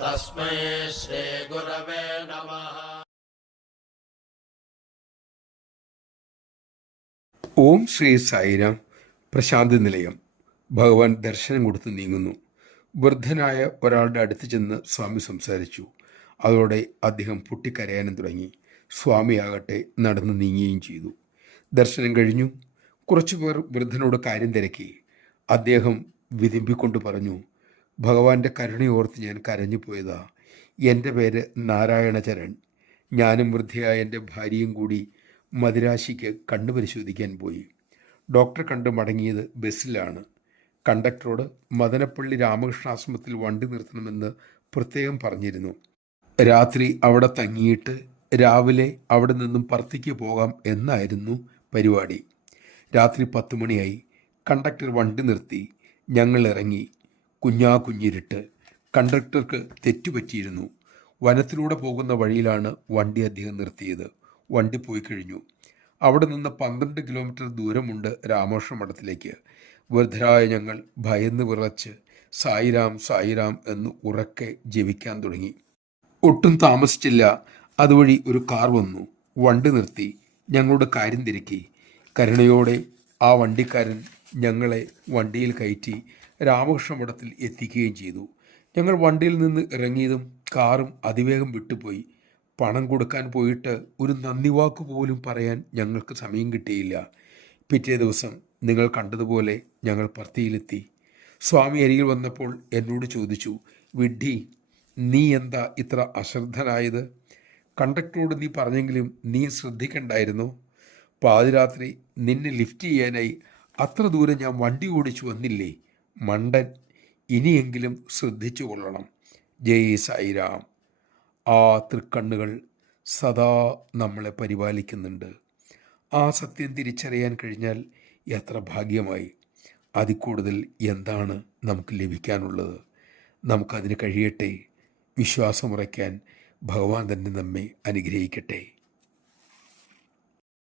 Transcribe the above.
തസ്മൈ ശ്രീ ഗുരവേ നമഃ. ഓം ശ്രീ സായിരാം. പ്രശാന്തി നിലയം. ഭഗവാൻ ദർശനം കൊടുത്ത് നീങ്ങുന്നു. വൃദ്ധനായ ഒരാളുടെ അടുത്ത് ചെന്ന് സ്വാമി സംസാരിച്ചു. അതോടെ അദ്ദേഹം പൊട്ടിക്കരയാനും തുടങ്ങി. സ്വാമിയാകട്ടെ നടന്ന് നീങ്ങുകയും ചെയ്തു. ദർശനം കഴിഞ്ഞു. കുറച്ചുപേർ വൃദ്ധനോട് കാര്യം തിരക്കി. അദ്ദേഹം വിതുമ്പിക്കൊണ്ട് പറഞ്ഞു, ഭഗവാന്റെ കരുണയോർത്ത് ഞാൻ കരഞ്ഞു പോയതാ. എൻ്റെ പേര് നാരായണചരൺ. ഞാനും വൃദ്ധയായ എൻ്റെ ഭാര്യയും കൂടി മദിരാശിക്ക് കണ്ണു പരിശോധിക്കാൻ പോയി. ഡോക്ടറെ കണ്ട് മടങ്ങിയത് ബസ്സിലാണ്. കണ്ടക്ടറോട് മദനപ്പള്ളി രാമകൃഷ്ണാശ്രമത്തിൽ വണ്ടി നിർത്തണമെന്ന് പ്രത്യേകം പറഞ്ഞിരുന്നു. രാത്രി അവിടെ തങ്ങിയിട്ട് രാവിലെ അവിടെ നിന്നും പർത്തിക്ക് പോകാം എന്നായിരുന്നു പരിപാടി. രാത്രി 10 മണിയായി. കണ്ടക്ടർ വണ്ടി നിർത്തി. ഞങ്ങൾ ഇറങ്ങി. കുഞ്ഞിരുട്ട്. കണ്ടക്ടർക്ക് തെറ്റുപറ്റിയിരുന്നു. വനത്തിലൂടെ പോകുന്ന വഴിയിലാണ് വണ്ടി അദ്ദേഹം നിർത്തിയത്. വണ്ടി പോയി കഴിഞ്ഞു. അവിടെ നിന്ന് 12 കിലോമീറ്റർ ദൂരമുണ്ട് രാമകൃഷ്ണ മഠത്തിലേക്ക്. വൃദ്ധരായ ഞങ്ങൾ ഭയന്ന് വിറച്ച് സായിരാം സായിരാം എന്ന് ഉറക്കെ ജപിക്കാൻ തുടങ്ങി. ഒട്ടും താമസിച്ചില്ല. അതുവഴി ഒരു കാർ വന്നു. വണ്ടി നിർത്തി. ഞങ്ങളുടെ കാര്യം തിരക്കി. കരുണയോടെ ആ വണ്ടിക്കാരൻ ഞങ്ങളെ വണ്ടിയിൽ കയറ്റി രാമകൃഷ്ണ മഠത്തിൽ എത്തിക്കുകയും ചെയ്തു. ഞങ്ങൾ വണ്ടിയിൽ നിന്ന് ഇറങ്ങിയതും കാറും അതിവേഗം വിട്ടുപോയി. പണം കൊടുക്കാൻ പോയിട്ട് ഒരു നന്ദി വാക്ക് പോലും പറയാൻ ഞങ്ങൾക്ക് സമയം കിട്ടിയില്ല. പിറ്റേ ദിവസം നിങ്ങൾ കണ്ടതുപോലെ ഞങ്ങൾ പർത്തിയിലെത്തി. സ്വാമി അരികിൽ വന്നപ്പോൾ എന്നോട് ചോദിച്ചു, വിഡ്ഢി, നീ എന്താ ഇത്ര അശ്രദ്ധനായത്? കണ്ടക്ടറോട് നീ പറഞ്ഞെങ്കിലും നീ ശ്രദ്ധിക്കണ്ടായിരുന്നോ? പാതിരാത്രി നിന്നെ ലിഫ്റ്റ് ചെയ്യാനായി അത്ര ദൂരം ഞാൻ വണ്ടി ഓടിച്ചു വന്നില്ലേ? മണ്ടൻ, ഇനിയെങ്കിലും ശ്രദ്ധിച്ചു കൊള്ളണം. ജയ് സായിരാം. ആ തൃക്കണ്ണുകൾ സദാ നമ്മളെ പരിപാലിക്കുന്നുണ്ട്. ആ സത്യം തിരിച്ചറിയാൻ കഴിഞ്ഞാൽ എത്ര ഭാഗ്യമായി. അതിൽ കൂടുതൽ എന്താണ് നമുക്ക് ലഭിക്കാനുള്ളത്? നമുക്കതിന് കഴിയട്ടെ. വിശ്വാസമുറയ്ക്കാൻ ഭഗവാൻ തന്നെ നമ്മെ അനുഗ്രഹിക്കട്ടെ.